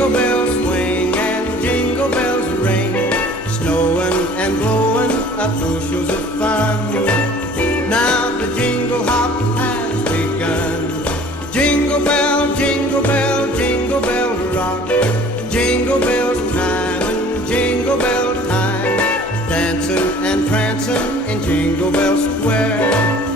Jingle bells swing and jingle bells ring, snowing and blowing up bushels of fun. Now the jingle hop has begun. Jingle bell, jingle bell, jingle bell rock. Jingle bell time and jingle bell time, dancing and prancing in Jingle Bell Square.